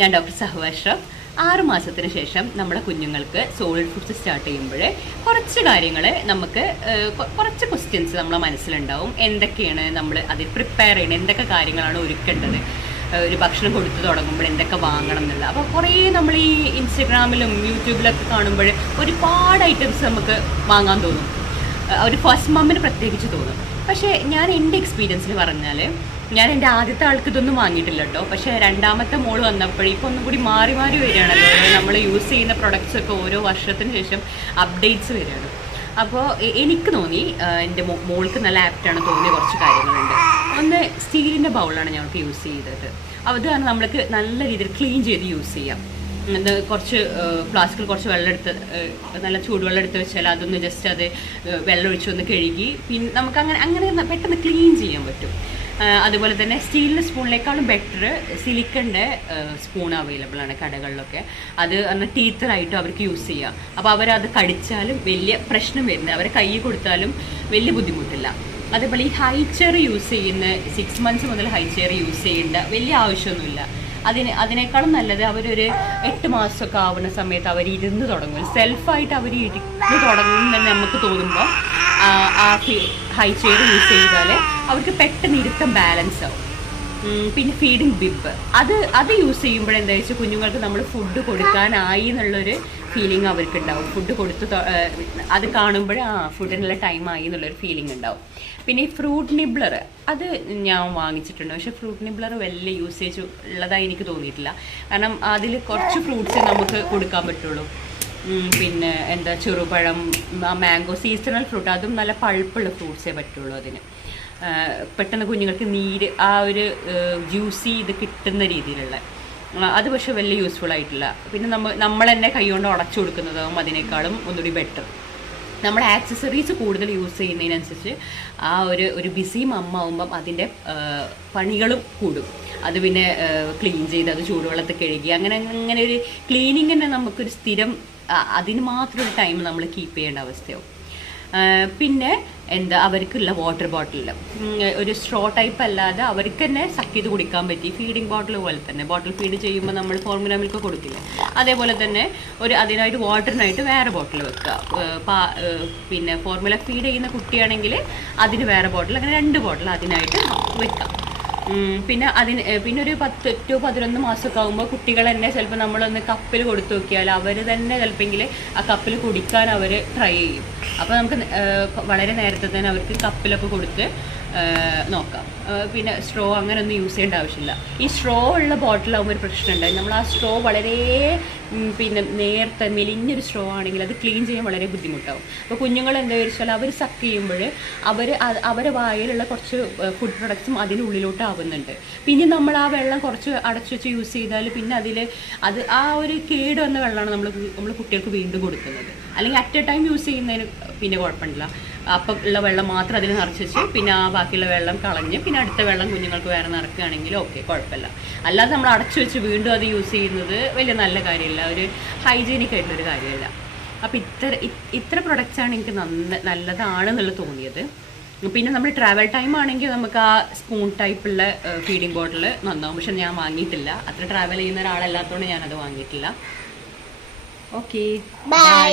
ഞാൻ ഡോക്ടർ സഹവ അഷ്റഫ്. 6 മാസത്തിന് ശേഷം നമ്മുടെ കുഞ്ഞുങ്ങൾക്ക് സോളിഡ് ഫുഡ്സ് സ്റ്റാർട്ട് ചെയ്യുമ്പോൾ കുറച്ച് കാര്യങ്ങൾ നമുക്ക് കുറച്ച് ക്വസ്റ്റ്യൻസ് നമ്മളെ മനസ്സിലുണ്ടാവും. എന്തൊക്കെയാണ് നമ്മൾ അതിൽ പ്രിപ്പയർ ചെയ്യണം, എന്തൊക്കെ കാര്യങ്ങളാണ് ഒരുക്കേണ്ടത്, ഒരു ഭക്ഷണം കൊടുത്തു തുടങ്ങുമ്പോൾ എന്തൊക്കെ വാങ്ങണം എന്നുള്ള. അപ്പോൾ കുറേ നമ്മൾ ഈ ഇൻസ്റ്റഗ്രാമിലും യൂട്യൂബിലൊക്കെ കാണുമ്പോൾ ഒരുപാട് ഐറ്റംസ് നമുക്ക് വാങ്ങാൻ തോന്നും. ഒരു ഫസ്റ്റ് മമ്മിന് പ്രത്യേകിച്ച് തോന്നും. പക്ഷേ ഞാൻ എൻ്റെ എക്സ്പീരിയൻസിൽ പറഞ്ഞാൽ, ഞാൻ എൻ്റെ ആദ്യത്തെ ആൾക്ക് ഇതൊന്നും വാങ്ങിയിട്ടില്ല കേട്ടോ. പക്ഷേ രണ്ടാമത്തെ മോള് വന്നപ്പോഴേക്കും ഒന്നും കൂടി മാറി മാറി വരികയാണല്ലോ. നമ്മൾ യൂസ് ചെയ്യുന്ന പ്രൊഡക്ട്സ് ഒക്കെ ഓരോ വർഷത്തിന് ശേഷം അപ്ഡേറ്റ്സ് വരികയാണ്. അപ്പോൾ എനിക്ക് തോന്നി എൻ്റെ മോൾക്ക് നല്ല ആപ്റ്റാണ് തോന്നിയ കുറച്ച് കാര്യങ്ങളുണ്ട്. ഒന്ന്, സ്റ്റീലിൻ്റെ ബൗളാണ് ഞങ്ങൾക്ക് യൂസ് ചെയ്തത്. അത് കാരണം നമ്മൾക്ക് നല്ല രീതിയിൽ ക്ലീൻ ചെയ്ത് യൂസ് ചെയ്യാം. കുറച്ച് ഫ്ലാസ്കിൽ കുറച്ച് വെള്ളം എടുത്ത്, നല്ല ചൂടുവെള്ളം എടുത്ത് വെച്ചാൽ അതൊന്ന് ജസ്റ്റ് അത് വെള്ളം ഒഴിച്ചൊന്ന് കഴുകി പിന്നെ നമുക്ക് അങ്ങനെ പെട്ടെന്ന് ക്ലീൻ ചെയ്യാൻ പറ്റും. അതുപോലെ തന്നെ സ്റ്റീലിൻ്റെ സ്പൂണിനേക്കാളും ബെറ്റർ സിലിക്കൻ്റെ സ്പൂൺ അവൈലബിൾ ആണ് കടകളിലൊക്കെ. അത് പറഞ്ഞാൽ ടീത്തറായിട്ടും അവർക്ക് യൂസ് ചെയ്യാം. അപ്പോൾ അവരത് കടിച്ചാലും വലിയ പ്രശ്നം വരുന്നത്, അവരെ കൈ കൊടുത്താലും വലിയ ബുദ്ധിമുട്ടില്ല. അതേപോലെ ഈ ഹൈ ചെയർ യൂസ് ചെയ്യുന്ന 6 months മുതൽ ഹൈ ചെയർ യൂസ് ചെയ്യേണ്ട വലിയ ആവശ്യമൊന്നുമില്ല. അതിനേക്കാളും നല്ലത് അവരൊരു 8 മാസമൊക്കെ ആവുന്ന സമയത്ത് അവർ ഇരുന്ന് തുടങ്ങും. സെൽഫായിട്ട് അവർ ഇരുന്ന് തുടങ്ങും എന്ന് നമുക്ക് തോന്നുമ്പോൾ ആ ഹൈ ചെയർ യൂസ് ചെയ്താൽ അവർക്ക് പെട്ടെന്ന് ഇരുത്തം ബാലൻസ് ആവും. പിന്നെ ഫീഡിങ് ബിബ് അത് യൂസ് ചെയ്യുമ്പോഴെന്താ വെച്ചാൽ കുഞ്ഞുങ്ങൾക്ക് നമ്മൾ ഫുഡ് കൊടുക്കാനായി എന്നുള്ളൊരു ഫീലിംഗ് അവർക്ക് ഉണ്ടാവും. ഫുഡ് കൊടുത്ത് അത് കാണുമ്പോൾ ഫുഡിനുള്ള ടൈമായി എന്നുള്ളൊരു ഫീലിംഗ് ഉണ്ടാവും. പിന്നെ ഈ ഫ്രൂട്ട് നിബ്ലർ അത് ഞാൻ വാങ്ങിച്ചിട്ടുണ്ട്. പക്ഷേ ഫ്രൂട്ട് നിബ്ലർ വലിയ യൂസേജ് ഉള്ളതായി എനിക്ക് തോന്നിയിട്ടില്ല. കാരണം അതിൽ കുറച്ച് ഫ്രൂട്ട്സേ നമുക്ക് കൊടുക്കാൻ പറ്റുള്ളൂ. പിന്നെ എന്താ, ചെറുപഴം, മാംഗോ, സീസണൽ ഫ്രൂട്ട്, അതും നല്ല പഴുപ്പുള്ള ഫ്രൂട്ട്സേ പറ്റുള്ളൂ അതിന്. പെട്ടെന്ന് കുഞ്ഞുങ്ങൾക്ക് നീര് ആ ഒരു ജ്യൂസി ഇത് കിട്ടുന്ന രീതിയിലുള്ള അത് പക്ഷെ വലിയ യൂസ്ഫുൾ ആയിട്ടില്ല. പിന്നെ നമ്മൾ തന്നെ കൈകൊണ്ട് ഉടച്ചു കൊടുക്കുന്നതാവും അതിനേക്കാളും ഒന്നുകൂടി ബെറ്റർ. നമ്മൾ ആക്സസറീസ് കൂടുതൽ യൂസ് ചെയ്യുന്നതിനനുസരിച്ച് ആ ഒരു ബിസി മമ്മാവുമ്പം അതിൻ്റെ പണികളും കൂടും. അത് പിന്നെ ക്ലീൻ ചെയ്ത് അത് ചൂടുവെള്ളത്തിൽ കഴുകി അങ്ങനെ ഒരു ക്ലീനിങ് തന്നെ നമുക്കൊരു സ്ഥിരം അതിന് മാത്രം ഒരു ടൈം നമ്മൾ കീപ്പ് ചെയ്യേണ്ട അവസ്ഥയാവും. പിന്നെ എന്താ, അവർക്കുള്ള വാട്ടർ ബോട്ടിൽ ഒരു സ്ട്രോ ടൈപ്പ് അല്ലാതെ അവർക്ക് തന്നെ സക്ക് ചെയ്ത് കുടിക്കാൻ പറ്റി ഫീഡിങ് ബോട്ടിൽ പോലെ തന്നെ. ബോട്ടിൽ ഫീഡ് ചെയ്യുമ്പോൾ നമ്മൾ ഫോർമുല മിൽക്ക് കൊടുക്കില്ല, അതേപോലെ തന്നെ അതിനായിട്ട് വാട്ടറിനായിട്ട് വേറെ ബോട്ടിൽ വെക്കുക. പിന്നെ ഫോർമുല ഫീഡ് ചെയ്യുന്ന കുട്ടിയാണെങ്കിൽ അതിന് വേറെ ബോട്ടിൽ, അങ്ങനെ 2 ബോട്ടിൽ അതിനായിട്ട് വെക്കാം. പിന്നെ ഒരു 10 to 11 മാസമൊക്കെ ആകുമ്പോൾ കുട്ടികൾ തന്നെ ചിലപ്പോൾ നമ്മളൊന്ന് കപ്പിൽ കൊടുത്തു നോക്കിയാൽ അവർ തന്നെ ചിലപ്പോൾ ആ കപ്പിൽ കുടിക്കാൻ അവർ ട്രൈ ചെയ്യും. അപ്പോൾ നമുക്ക് വളരെ നേരത്തെ തന്നെ അവർക്ക് കപ്പിലൊക്കെ കൊടുത്ത് നോക്കാം. പിന്നെ സ്ട്രോ അങ്ങനെ ഒന്നും യൂസ് ചെയ്യേണ്ട ആവശ്യമില്ല. ഈ സ്ട്രോ ഉള്ള ബോട്ടിലാകുമ്പോൾ ഒരു പ്രശ്നമുണ്ടായി. നമ്മൾ ആ സ്ട്രോ വളരെ പിന്നെ നേരത്തെ മെലിഞ്ഞൊരു സ്ട്രോ ആണെങ്കിൽ അത് ക്ലീൻ ചെയ്യാൻ വളരെ ബുദ്ധിമുട്ടാവും. അപ്പോൾ കുഞ്ഞുങ്ങൾ എന്താ വെച്ചാൽ അവർ സക്ക് ചെയ്യുമ്പോൾ അവരെ വായിലുള്ള കുറച്ച് ഫുഡ് പ്രൊഡക്ട്സും അതിനുള്ളിലോട്ട് ആവുന്നുണ്ട്. പിന്നെ നമ്മൾ ആ വെള്ളം കുറച്ച് അടച്ചു വെച്ച് യൂസ് ചെയ്താൽ പിന്നെ അത് ആ ഒരു കേട് വന്ന വെള്ളമാണ് നമ്മൾ കുട്ടികൾക്ക് വീണ്ടും കൊടുക്കുന്നത്. അല്ലെങ്കിൽ അറ്റ് എ ടൈം യൂസ് ചെയ്യുന്നതിന് പിന്നെ കുഴപ്പമില്ല. അപ്പം ഉള്ള വെള്ളം മാത്രം അതിൽ നിറച്ച് വെച്ച് പിന്നെ ആ ബാക്കിയുള്ള വെള്ളം കളഞ്ഞ് പിന്നെ അടുത്ത വെള്ളം കുഞ്ഞുങ്ങൾക്ക് വേറെ നിറക്കുകയാണെങ്കിൽ ഓക്കെ, കുഴപ്പമില്ല. അല്ലാതെ നമ്മൾ അടച്ചു വെച്ച് വീണ്ടും അത് യൂസ് ചെയ്യുന്നത് വലിയ നല്ല കാര്യമില്ല, ഒരു ഹൈജീനിക് ആയിട്ടുള്ളൊരു കാര്യമില്ല. അപ്പം ഇത്ര പ്രൊഡക്റ്റ്സാണ് എനിക്ക് നല്ലതാണെന്നുള്ളത് തോന്നിയത്. പിന്നെ നമ്മൾ ട്രാവൽ ടൈം ആണെങ്കിൽ നമുക്ക് ആ സ്പൂൺ ടൈപ്പുള്ള ഫീഡിങ് ബോട്ടിൽ നന്നാവും. പക്ഷെ ഞാൻ വാങ്ങിയിട്ടില്ല, അത്ര ട്രാവൽ ചെയ്യുന്ന ഒരാളല്ലാത്തതുകൊണ്ട് ഞാനത് വാങ്ങിയിട്ടില്ല. Okay, by.